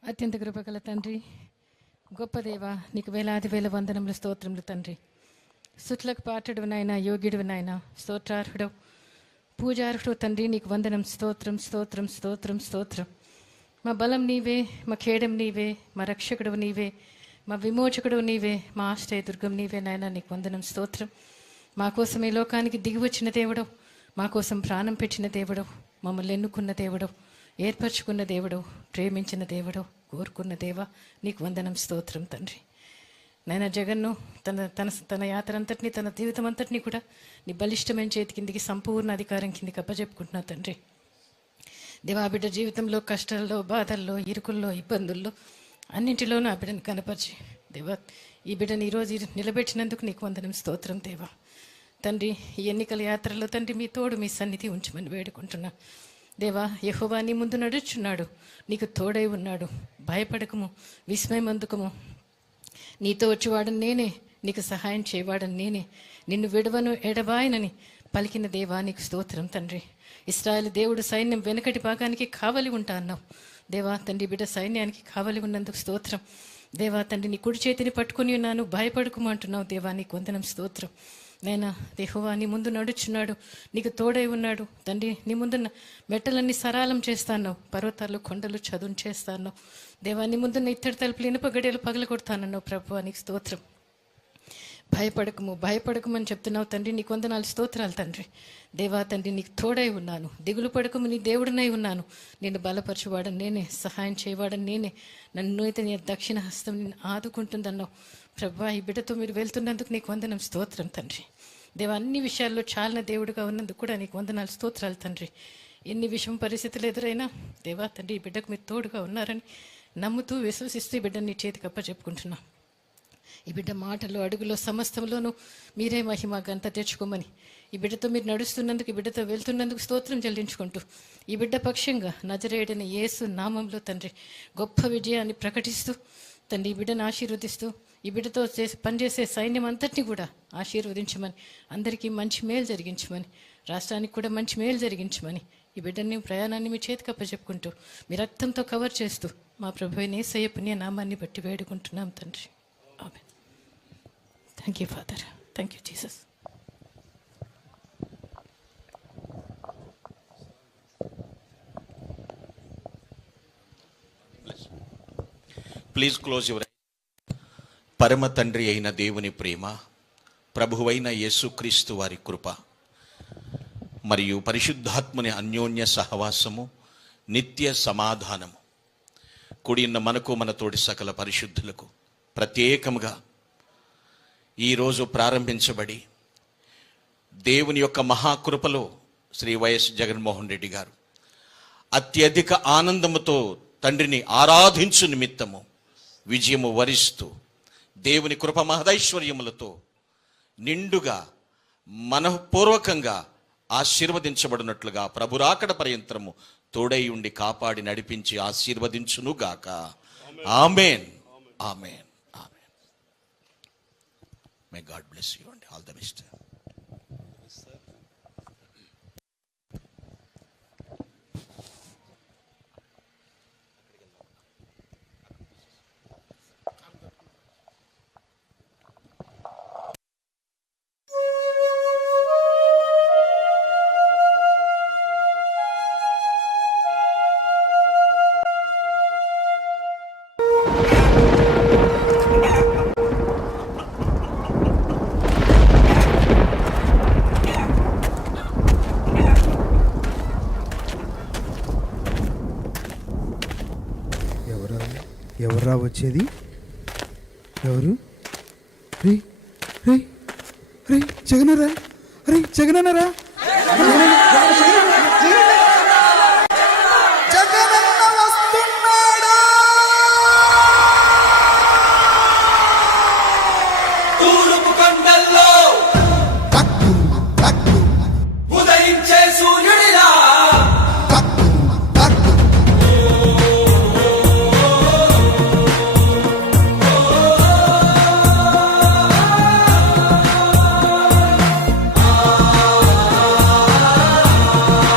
అత్యంత కృపగల తండ్రి, గొప్ప దేవ, నీకు వేలాది వేల వందనములు స్తోత్రములు తండ్రి. సుట్లకు పాటడు నాయన, యోగ్యుడు నాయన, స్తోత్రార్హుడు, పూజార్హుడు తండ్రి, నీకు వందనం. స్తోత్రం స్తోత్రం స్తోత్రం స్తోత్రం. మా బలం నీవే, మా ఖేడం నీవే, మా రక్షకుడు నీవే, మా విమోచకుడు నీవే, మా ఆశ్రయ దుర్గం నీవే నాయన, నీకు వందనం. స్తోత్రం. మా కోసం ఈ లోకానికి దిగి వచ్చిన దేవుడు, మా కోసం ప్రాణం పెట్టిన దేవుడు, మమ్మల్ని ఎన్నుకున్న దేవుడు, ఏర్పరచుకున్న దేవుడు, ప్రేమించిన దేవుడు, కోరుకున్న దేవ, నీకు వందనం. స్తోత్రం తండ్రి. నాయన జగన్ను తన యాత్ర అంతటినీ, తన జీవితం అంతటినీ కూడా నీ బలిష్టమైన చేతి కిందికి, సంపూర్ణ అధికారం కిందికి అప్పచెప్పుకుంటున్నా తండ్రి. దేవా, బిడ్డ జీవితంలో కష్టాల్లో, బాధల్లో, ఇరుకుల్లో, ఇబ్బందుల్లో అన్నింటిలోనూ ఆ బిడ్డను కనపరిచి దేవా, ఈ బిడ్డను ఈరోజు నిలబెట్టినందుకు నీకు వందనం. స్తోత్రం దేవా. తండ్రి, ఈ ఎన్నికల యాత్రలో తండ్రి మీ తోడు, మీ సన్నిధి ఉంచమని వేడుకుంటున్నా దేవా. యెహోవా నీ ముందు నడుచున్నాడు, నీకు తోడై ఉన్నాడు, భయపడకము, విస్మయం అందుకము. నీతో వచ్చేవాడని నేనే, నీకు సహాయం చేయవాడని నేనే, నిన్ను విడవను ఎడబాయనని పలికిన దేవా, నీకు స్తోత్రం తండ్రి. ఇశ్రాయేలు దేవుడు సైన్యం వెనుకటి భాగానికి కావలి ఉంటా అన్నావు దేవా. తండ్రి, బిడ్డ సైన్యానికి కావలి ఉన్నందుకు స్తోత్రం దేవా. తండ్రి, నీ కుడి చేతిని పట్టుకుని ఉన్నాను, భయపడకము అంటున్నావు దేవా, నీకు వందనం. స్తోత్రం నైనా. యెహోవా నీ ముందు నడుచున్నాడు, నీకు తోడై ఉన్నాడు తండ్రి. నీ ముందున్న మెట్టలన్నీ సరాలం చేస్తాను, పర్వతాలు కొండలు చదును చేస్తాను దేవా. నీ ముందున్న ఇత్తడి తలుపులు, ఇనుప గడియలు పగల కొడతానన్నావు ప్రభువా, నీకు స్తోత్రం. భయపడకము అని చెప్తున్నావు తండ్రి, నీకు వందనాలు. స్తోత్రాలు తండ్రి. దేవా తండ్రి, నీకు తోడై ఉన్నాను, దిగులు పడకము, నీ దేవుడినై ఉన్నాను, నిన్ను బలపరచువాడని నేనే, సహాయం చేయవాడని నేనే, నన్ను అయితే నీ దక్షిణ హస్తం నిన్ను ఆదుకుంటుందన్నావు ప్రభువా. ఈ బిడ్డతో మీరు వెళ్తున్నందుకు నీకు వందనం. స్తోత్రం తండ్రి. దేవా, అన్ని విషయాల్లో చాలిన దేవుడుగా ఉన్నందుకు కూడా నీకు వందనాలు. స్తోత్రాలు తండ్రి. ఎన్ని విషయం పరిస్థితులు ఎదురైనా దేవా తండ్రి, ఈ బిడ్డకు మీరు తోడుగా ఉన్నారని నమ్ముతూ విశ్వసిస్తూ ఈ బిడ్డని నీ చేతికి అప్పచెప్పుకుంటున్నా. ఈ బిడ్డ మాటలు, అడుగులో, సమస్తంలోనూ మీరే మహిమ ఘనత తెచ్చుకోమని, ఈ బిడ్డతో మీరు నడుస్తున్నందుకు, ఈ బిడ్డతో వెళ్తున్నందుకు స్తోత్రం చెల్లించుకుంటూ, ఈ బిడ్డ పక్షంగా నజరేయుడైన యేసు నామంలో తండ్రి గొప్ప విజయాన్ని ప్రకటిస్తూ తండ్రి, ఈ బిడ్డను ఆశీర్వదిస్తూ, ఈ బిడ్డతో పనిచేసే సైన్యం అంతటినీ కూడా ఆశీర్వదించమని, అందరికీ మంచి మేలు జరిగించమని, రాష్ట్రానికి కూడా మంచి మేలు జరిగించమని, ఈ బిడ్డని ప్రయాణాన్ని మీ చేతికి అప్పచెప్పుకుంటూ, మీ రక్తంతో కవర్ చేస్తూ, మా ప్రభు యేసయ్య పుణ్య నామాన్ని బట్టి వేడుకుంటున్నాం తండ్రి. ఆమేన్. Thank you father. Thank you Jesus. Please close your. పరమ తండ్రి అయిన దేవుని ప్రేమ, ప్రభువైన యేసుక్రీస్తు వారి కృప మరియు పరిశుద్ధాత్మని అన్యోన్య సహవాసము, నిత్య సమాధానము కూడిన మనకు, మన తోటి సకల పరిశుద్ధులకు ప్రత్యేకముగా ఈరోజు ప్రారంభించబడి దేవుని యొక్క మహాకృపలో శ్రీ వైఎస్ జగన్మోహన్ రెడ్డి గారు అత్యధిక ఆనందముతో తండ్రిని ఆరాధించు నిమిత్తము విజయము వరిస్తూ, దేవుని కృప మహదైశ్వర్యములతో నిండుగా మనఃపూర్వకంగా ఆశీర్వదించబడినట్లుగా ప్రభురాకడ పర్యంతరము తోడై ఉండి కాపాడి నడిపించి ఆశీర్వదించునుగాక. ఆమేన్, ఆమేన్, ఆమేన్. May God bless you and all the best. ఎవర్రా వచ్చేది? ఎవరు? రే రే రే జగనరా, రే జగనరా,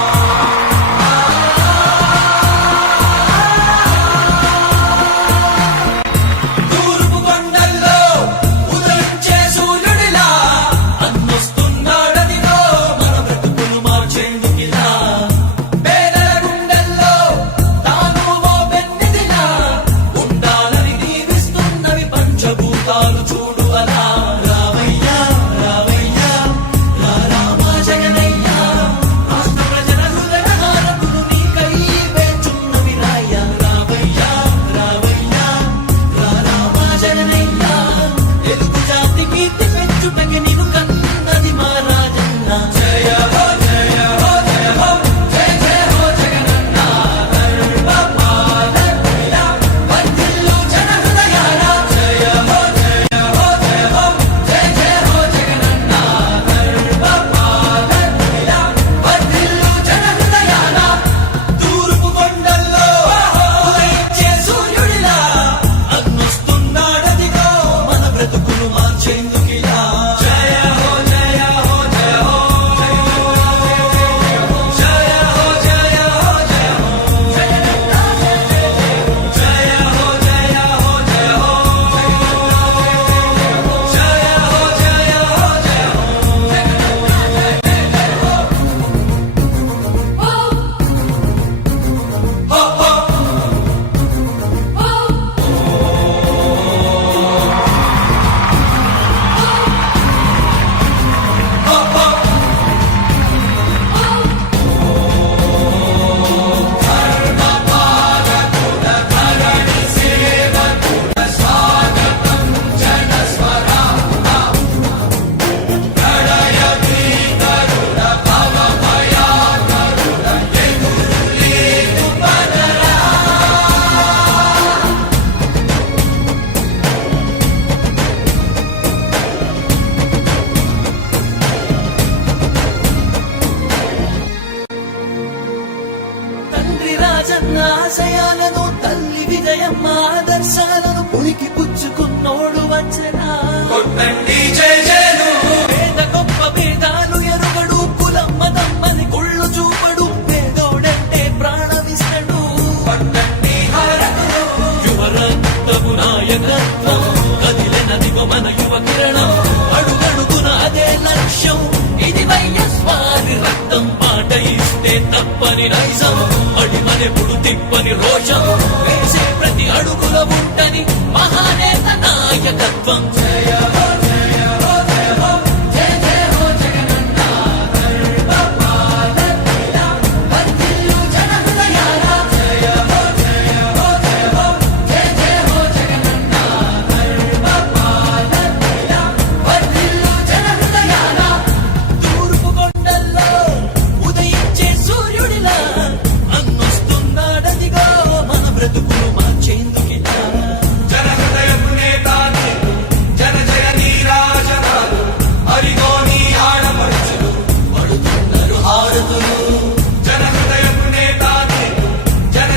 ఆశయాలను తల్లి విజయమ్మ ఆదర్శాలను పుణికి పుచ్చుకున్నోడు వచ్చనా కొట్టండి జయ జయలు పేద గొప్ప భేదాలు ఎరుగడు కులమ్మ దమ్మని కుళ్ళు చూపడు పేదోడంటే ప్రాణమిస్తడు కొట్టండి హారతులు యువరక్తము నాయకత్వం కదిలినదిగో మన యువ కిరణం అడుగడుగున అదే లక్ష్యం ఇది వైఎస్వారి రక్తం పాట ఇస్తే తప్పని నైజం అడిమనెప్పుడు తిప్పని రోషం వేసే ప్రతి అడుగుల ఉంటని మహానేత నాయకత్వం జయ హో జయ హో జయ హో జయ జయ హో జగనన్న సర్వపాలకుల వర్ధిల్లు జనహృదయాల జయ హో జయ హో జయ హో జయ జయ హో జగనన్న సర్వపాలకుల వర్ధిల్లు జనహృదయాల తూర్పు కొండల్లో ఉదయించే సూర్యుడిలా అన్నొస్తున్నాడదిగో మన బ్రతుకు